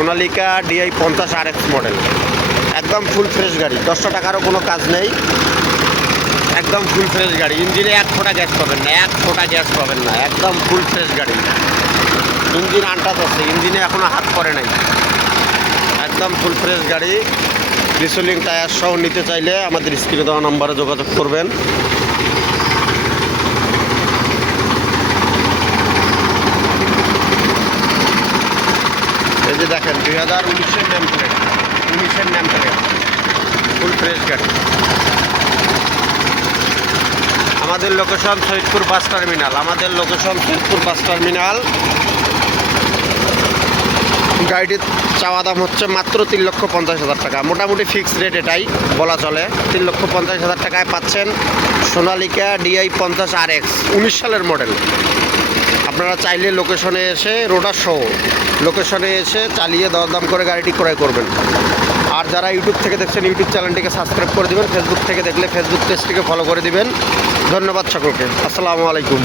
Sonalika DI 50 RX model, একদম ফুল fresh গাড়ি, 10 টাকারও কোনো কাজ নেই, একদম ফুল ফ্রেশ গাড়ি। ইঞ্জিনে এক ফোঁটা গ্যাস পাবেন না, এক ফোঁটা গ্যাস পাবেন না, একদম ফুল ফ্রেশ গাড়ি। ইঞ্জিন আনটাচ আছে, ইঞ্জিনে এখনও হাত পড়ে নাই, একদম ফুল ফ্রেশ গাড়ি। রিসোলিং টায়ার সহ নিতে চাইলে আমাদের স্ক্রিনে দেওয়া নম্বরে যোগাযোগ করবেন। এই যে দেখেন 2019-এর নেম প্লেট, 19-এর নেম প্লেট, ফুল ফ্রেশ গাড়ি। আমাদের লোকেশন সৈয়দপুর বাস টার্মিনাল, আমাদের লোকেশন সৈয়দপুর বাস টার্মিনাল। গাড়িটির চাওয়া দাম হচ্ছে মাত্র 3,50,000 টাকা, মোটামুটি ফিক্সড রেট এটাই বলা চলে। 3,50,000 টাকায় পাচ্ছেন সোনালিকা DI 50 RX, 19 সালের মডেল। আপনারা চাইলে লোকেশনে এসে রোডার সহ লোকেশনে এসে চালিয়ে দরদাম করে গাড়িটি ক্রয় করবেন। আর যারা ইউটিউব থেকে দেখছেন ইউটিউব চ্যানেলটিকে সাবস্ক্রাইব করে দেবেন, ফেসবুক থেকে দেখলে ফেসবুক পেজটিকে ফলো করে দিবেন। ধন্যবাদ সকলকে, আসসালামু আলাইকুম।